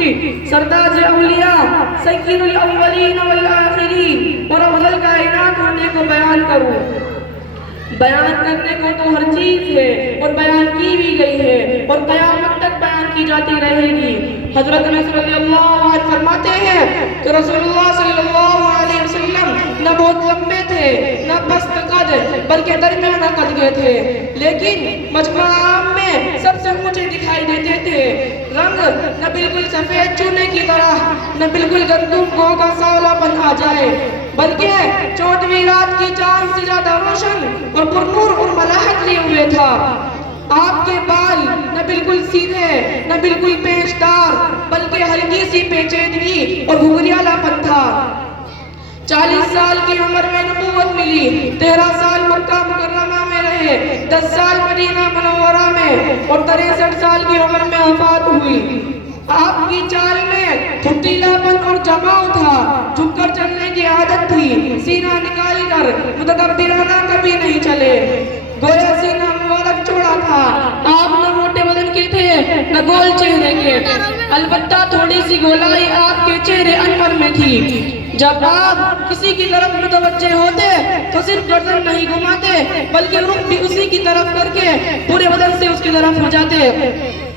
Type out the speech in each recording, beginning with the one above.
रसूल सरताज औलिया सय्यदुल अव्वलीन वल आखिरीन और अफजल कायनात होने को बयान करूं। बयान करने को तो हर चीज है और बयान की भी गई है और क़यामत तक बयान की जाती रहेगी। हजरत अनस रज़ियल्लाहु अन्हु फरमाते हैं कि रसूलुल्लाह सल्लल्लाहु अलैहि वसल्लम न बहुत लंबे थे न पस्त कद बल्कि दरमियाना कद के थे, लेकिन मजमा आम में सबसे ऊंचे दिखाई देते थे। रंग न बिल्कुल सफेद चूने की तरह न बिल्कुल गंदुम गो का सांवलापन आ जाए, बल्कि 14वीं रात की चांद से ज्यादा रोशन और पुरनूर और मलाहत लिए हुए था। आपके बाल न बिल्कुल सीधे न बिल्कुल पेचदार बल्कि हल्की सी पेचीदगी और घुघरियालापन था। 40 साल की उम्र में नबूवत मिली, 13 साल मक्का मुकर्रमा में रहे, 10 साल मदीना मुनव्वरा में और 63 साल की उम्र में वफात हुई। आपकी चाल में फुर्तीलापन और जमाव था, झुककर चलने की आदत थी, सीना निकाल कर मुतकब्बिराना कभी नहीं चले, गोया सीना मुबारक चौड़ा था। आप न मोटे बदन के थे न गोल चेहरे के, अलबत्ता थोड़ी सी गोलाई आपके चेहरे अनवर में थी। जब आप किसी की तरफ मुतवज्जे होते तो सिर्फ गर्दन नहीं घुमाते बल्कि रुख भी उसी की तरफ करके पूरे बदन से उसकी तरफ हो जाते।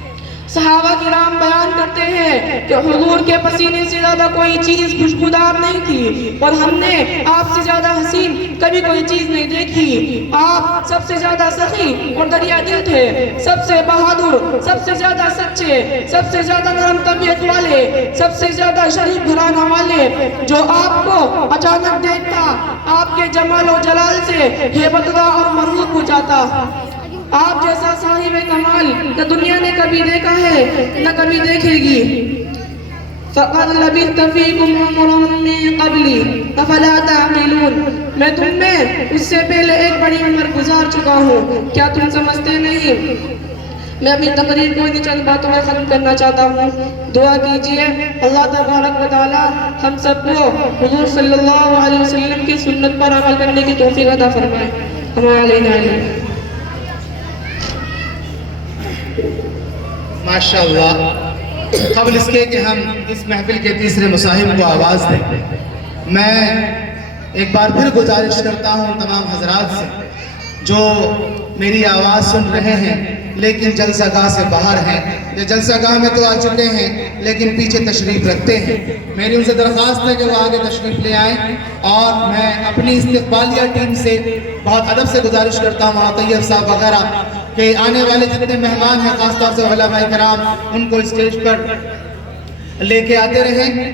सहाबा किराम बयान करते हैं कि हुजूर के पसीने से ज्यादा कोई चीज खुशबूदार नहीं थी और हमने आपसे ज्यादा हसीन कभी कोई चीज नहीं देखी। आप सबसे ज्यादा सखी और दरिया दिल थे, सबसे बहादुर, सबसे ज्यादा सच्चे, सबसे ज्यादा नरम तबीयत वाले, सबसे ज्यादा शरीफ घराना वाले। जो आपको अचानक देखता आपके जमाल और जलाल से हेबतदा और मरहूब हो जाता। आप जैसा साहिब कमाल न दुनिया ने कभी देखा है न कभी देखेगी। फ़क़द लबिथ फ़ीकुम उमरन मिन क़ब्ली अफ़ला ताक़िलून, मैं तुम में उससे पहले एक बड़ी उम्र गुजार चुका हूँ, क्या तुम समझते नहीं। मैं अपनी तकरीर को इन्हीं चंद बातों में ख़त्म करना चाहता हूँ। दुआ कीजिए अल्लाह तबारक व तआला हम सबको हुज़ूर सल्लल्लाहु अलैहि वसल्लम की सुन्नत पर अमल करने की तौफ़ीक़ अता फरमाए। हमारे माशाअल्लाह। क़ब्ल इसके कि हम इस महफिल के तीसरे मुसाहिब को आवाज़ दें, मैं एक बार फिर गुजारिश करता हूँ तमाम हजरात से जो मेरी आवाज़ सुन रहे हैं लेकिन जलसागाह से बाहर हैं या जलसागाह में तो आ चुके हैं लेकिन पीछे तशरीफ़ रखते हैं, मेरी उनसे दरख्वास्त है कि वो आगे तशरीफ़ ले आएँ। और मैं अपनी इस्तक़बालिया टीम से बहुत अदब से गुजारिश करता हूँ तैयब साहब वगैरह कि आने वाले जितने मेहमान हैं ख़ास तौर से उलमा-ए-किराम उनको स्टेज पर लेके आते रहें।